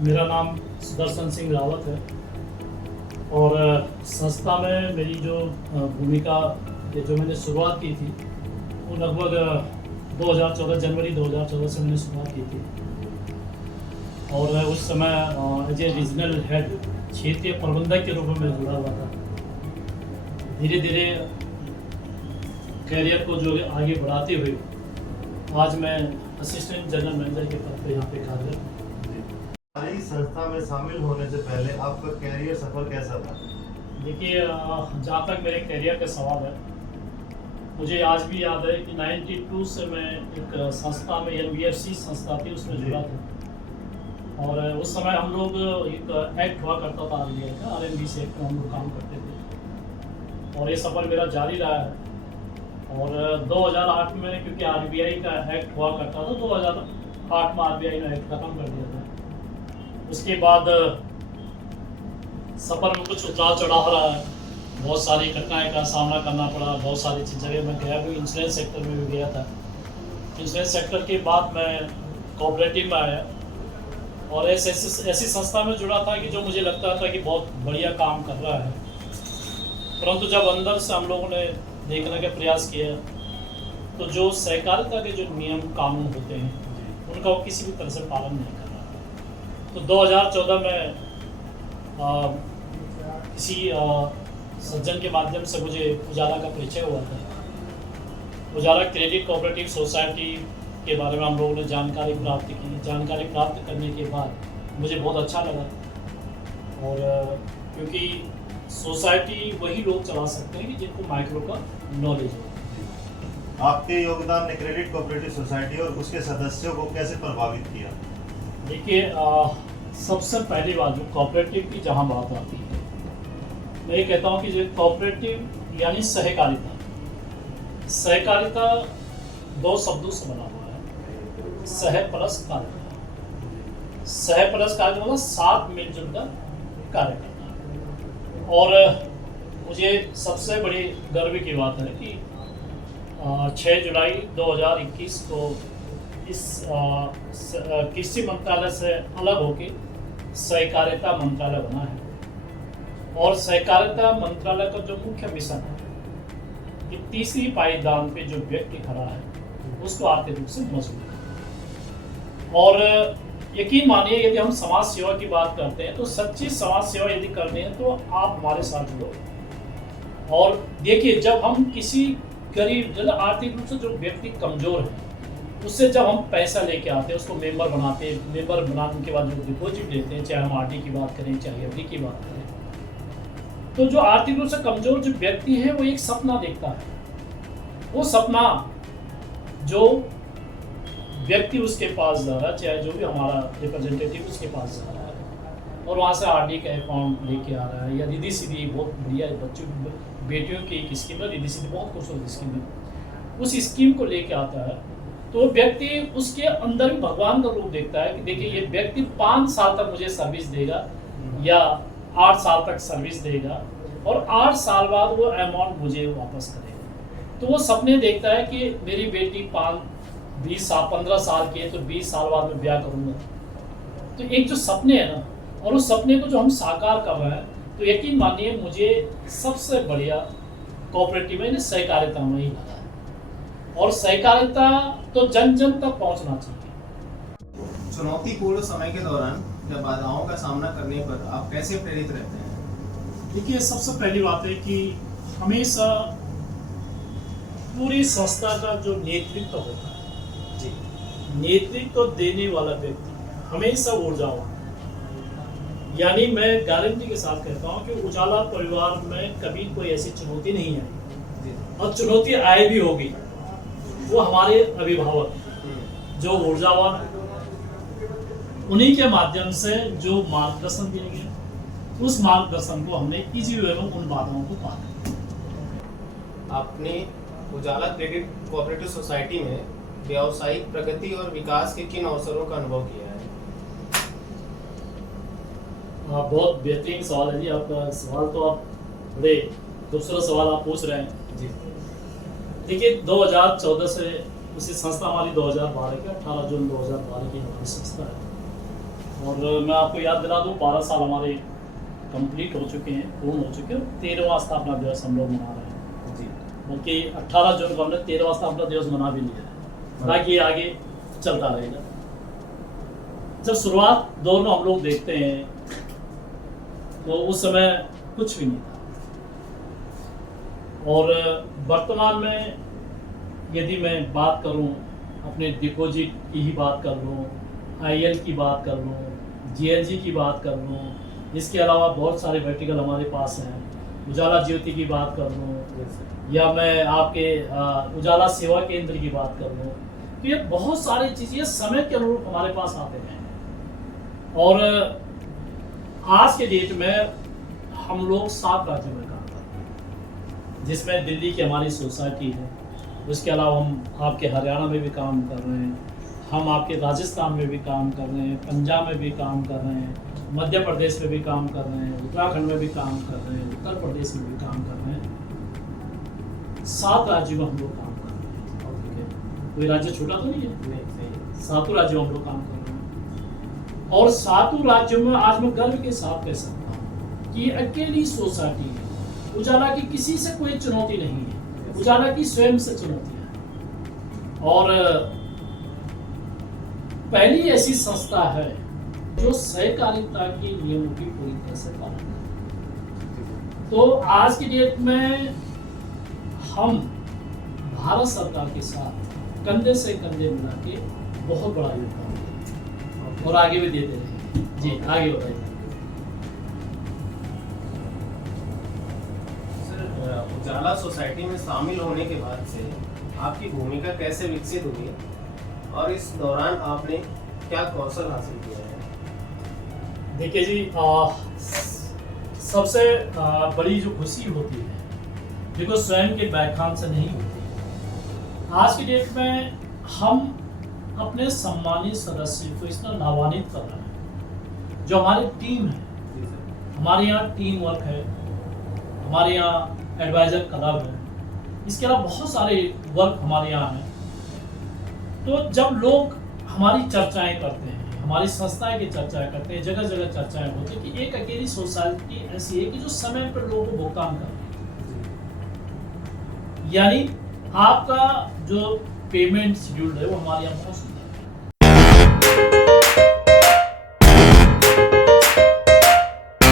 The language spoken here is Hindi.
मेरा नाम सुदर्शन सिंह रावत है और संस्था में मेरी जो भूमिका ये जो मैंने शुरुआत की थी वो लगभग 2014 जनवरी 2014 से मैंने शुरुआत की थी और उस समय एज ए रीजनल हेड क्षेत्रीय प्रबंधक के रूप में मैं जुड़ा हुआ था। धीरे धीरे कैरियर को जो आगे बढ़ाते हुए आज मैं असिस्टेंट जनरल मैनेजर के पद पर यहाँ पे कार्यरत हूँ। हमारी संस्था में शामिल होने से पहले आपका कैरियर सफर कैसा था? देखिए, जहाँ तक मेरे कैरियर का सवाल है, मुझे आज भी याद है कि 92 से मैं एक संस्था में NBFC संस्था थी उसमें जुड़ा था और उस समय हम लोग एक एक्ट हुआ करता था RBI का, RMBC एक्ट में हम लोग काम करते थे और ये सफ़र मेरा जारी रहा है। और 2008 में क्योंकि RBI का एक्ट हुआ करता था, 2008 में RBI ने एक्ट खत्म कर दिया था। उसके बाद सफ़र में कुछ उतार चढ़ाव रहा है, बहुत सारी घटनाएं का सामना करना पड़ा, बहुत सारी जगह मैं गया भी, इंश्योरेंस सेक्टर में भी गया था। इंश्योरेंस सेक्टर के बाद मैं कोऑपरेटिव में आया और ऐसी संस्था में जुड़ा था कि जो मुझे लगता था कि बहुत बढ़िया काम कर रहा है, परंतु जब अंदर से हम लोगों ने देखने का प्रयास किया तो जो सहकारिता के जो नियम कानून होते हैं उनका वो किसी भी तरह से पालन नहीं कर रहा था। तो 2014 में किसी सज्जन के माध्यम से मुझे उजाला का परिचय हुआ था। उजाला क्रेडिट कोऑपरेटिव सोसाइटी के बारे में हम लोगों ने जानकारी प्राप्त की। जानकारी प्राप्त करने के बाद मुझे बहुत अच्छा लगा और क्योंकि सोसाइटी वही लोग चला सकते हैं कि जिनको माइक्रो का नॉलेज हो। आपके योगदान ने क्रेडिट कोऑपरेटिव सोसाइटी और उसके सदस्यों को कैसे प्रभावित किया? देखिए, सबसे पहली बात जो कोऑपरेटिव की जहाँ बात आती है, मैं ये कहता हूँ कि जो कोऑपरेटिव यानी सहकारिता, सहकारिता दो शब्दों से बना हुआ है, सह प्लस कारिता। सह प्लस कारिता मतलब साथ मिलजुल कर कार्य करना। और मुझे सबसे बड़ी गर्व की बात है कि 6 जुलाई 2021 को इस कृषि मंत्रालय से अलग होकर सहकारिता मंत्रालय बना है और सहकारिता मंत्रालय का जो मुख्य मिशन है कि तीसरी पायदान पे जो व्यक्ति खड़ा है उसको आर्थिक रूप से मजबूत। और यकीन मानिए, यदि हम समाज सेवा की बात करते हैं तो सच्ची समाज सेवा यदि करनी है तो आप हमारे साथ जुड़ो। और देखिए, जब हम किसी गरीब जब आर्थिक रूप से जो व्यक्ति कमजोर है उससे जब हम पैसा लेके आते हैं, उसको मेंबर बनाते हैं, मेंबर बनाने के बाद जो डिपॉजिट लेते हैं, चाहे हम RD की बात करें चाहे FD की बात करें, तो जो आर्थिक रूप से कमजोर जो व्यक्ति है वो एक सपना देखता है। वो सपना जो व्यक्ति उसके पास जा रहा है, चाहे जो भी हमारा रिप्रेजेंटेटिव उसके पास जा रहा है और वहाँ से RD का अकाउंट लेके आ रहा है, या रिद्धि सिद्धि बहुत बढ़िया बच्चों बेटियों की एक स्कीम है, रिद्धि सिद्धि बहुत खूबसूरत स्कीम है, उस स्कीम को लेके आता है, तो व्यक्ति उसके अंदर भी भगवान का रूप देखता है कि देखिए ये व्यक्ति 5 साल तक मुझे सर्विस देगा या 8 साल तक सर्विस देगा और 8 साल बाद वो अमाउंट मुझे वापस करेगा। तो वो सपने देखता है कि मेरी बेटी 20 साल 15 साल की है तो 20 साल बाद में ब्याह करूँगा। तो एक जो सपने हैं ना, और उस सपने को जो हम साकार कर रहे हैं, तो यकीन मानिए मुझे सबसे बढ़िया कोऑपरेटिव में सहकारिता में ही लगा है। और सहकारिता तो जन जन तक पहुंचना चाहिए। चुनौतीपूर्ण समय के दौरान जब बाधाओं का सामना करने पर आप कैसे प्रेरित रहते हैं? देखिए, सबसे पहली बात है कि हमेशा पूरी संस्था का जो नेतृत्व होता है जी, नेतृत्व देने वाला व्यक्ति हमेशा ऊर्जावान, यानी मैं गारंटी के साथ कहता हूँ कि उजाला परिवार में कभी कोई ऐसी चुनौती नहीं आई, और चुनौती आए भी होगी वो हमारे अभिभावक जो ऊर्जावान है, उन्हीं के माध्यम से जो मार्गदर्शन देंगे, उस मार्गदर्शन को हमने इजी वे में उन बाधाओं को पार। आपने उजाला क्रेडिट कोऑपरेटिव सोसाइटी में व्यावसायिक प्रगति और विकास के किन अवसरों का अनुभव किया है? बहुत बेहतरीन सवाल है जी आपका। सवाल तो आप बड़े खूबसूरत सवाल आप पूछ रहे हैं जी। देखिए, 2014 से उसी संस्था हमारी 2012 की 18 जून 2012 की हमारी संस्था है और मैं आपको याद दिला दूं 12 साल हमारे कंप्लीट हो चुके हैं, पूर्ण हो चुके हैं। 13वां स्थापना दिवस हम लोग मना रहे हैं जी। बल्कि 18 जून को हमने 13वां स्थापना दिवस मना भी लिया है, बाकी ये आगे चलता रहेगा। जब शुरुआत दौर में हम लोग देखते हैं तो उस समय कुछ भी नहीं था, और वर्तमान में यदि मैं बात करूं, अपने डिपॉजिट की ही बात कर लूं, आईएल की बात कर लूं, जीएलजी की बात कर लूं, इसके अलावा बहुत सारे वर्टिकल हमारे पास हैं, उजाला ज्योति की बात कर लूं, या मैं आपके उजाला सेवा केंद्र की बात कर लूं, तो ये बहुत सारी चीज़ें समय के अनुरूप हमारे पास आते हैं। और आज के डेट में हम लोग 7 राज्यों में काम करते हैं, जिसमें दिल्ली की हमारी सोसाइटी है, उसके अलावा हम आपके हरियाणा में भी काम कर रहे हैं, हम आपके राजस्थान में भी काम कर रहे हैं, पंजाब में भी काम कर रहे हैं, मध्य प्रदेश में भी काम कर रहे हैं, उत्तराखंड में भी काम कर रहे हैं, उत्तर प्रदेश में भी काम कर रहे हैं। 7 राज्यों में हम लोग काम कर रहे हैं। ठीक है, कोई राज्य छोटा तो नहीं है, नहीं, सही। 7 राज्यों में हम लोग काम कर रहे हैं। और 7 राज्यों में आज मैं गर्व के साथ कह सकता हूँ कि अकेली सोसाइटी है। उजाला की किसी से कोई चुनौती नहीं है, उजाला की स्वयं से चुनौती है। और पहली ऐसी संस्था है जो सहकारिता के नियमों की पूरी तरह से पालन करती है। तो आज की डेट में हम भारत सरकार के साथ कंधे से कंधे मिला के बहुत बड़ा योगदान देते हैं और आगे भी देते रहेंगे। जी, आगे बताइए। सर, उजाला सोसाइटी में शामिल होने के बाद से आपकी भूमिका कैसे विकसित हुई और इस दौरान आपने क्या कौशल हासिल किया है? देखिए जी, सबसे बड़ी जो खुशी होती है, देखो स्वयं के व्याख्यान से नहीं होती। आज की डेट में हम अपने सम्मानित सदस्य को इतना लाभान्वित कर रहे हैं। जो हमारी टीम है, हमारे यहाँ टीम वर्क है, हमारे यहाँ एडवाइजर क्लब है, इसके अलावा बहुत सारे वर्क हमारे यहाँ हैं। तो जब लोग हमारी चर्चाएं करते हैं, हमारी संस्थाएं की चर्चाएं करते हैं, जगह जगह चर्चाएं होती है कि एक अकेली सोसाइटी ऐसी है कि जो समय पर लोगों को भुगतान कर रही है, यानी आपका जो पेमेंट शेड्यूल है वो हमारे यहाँ बहुत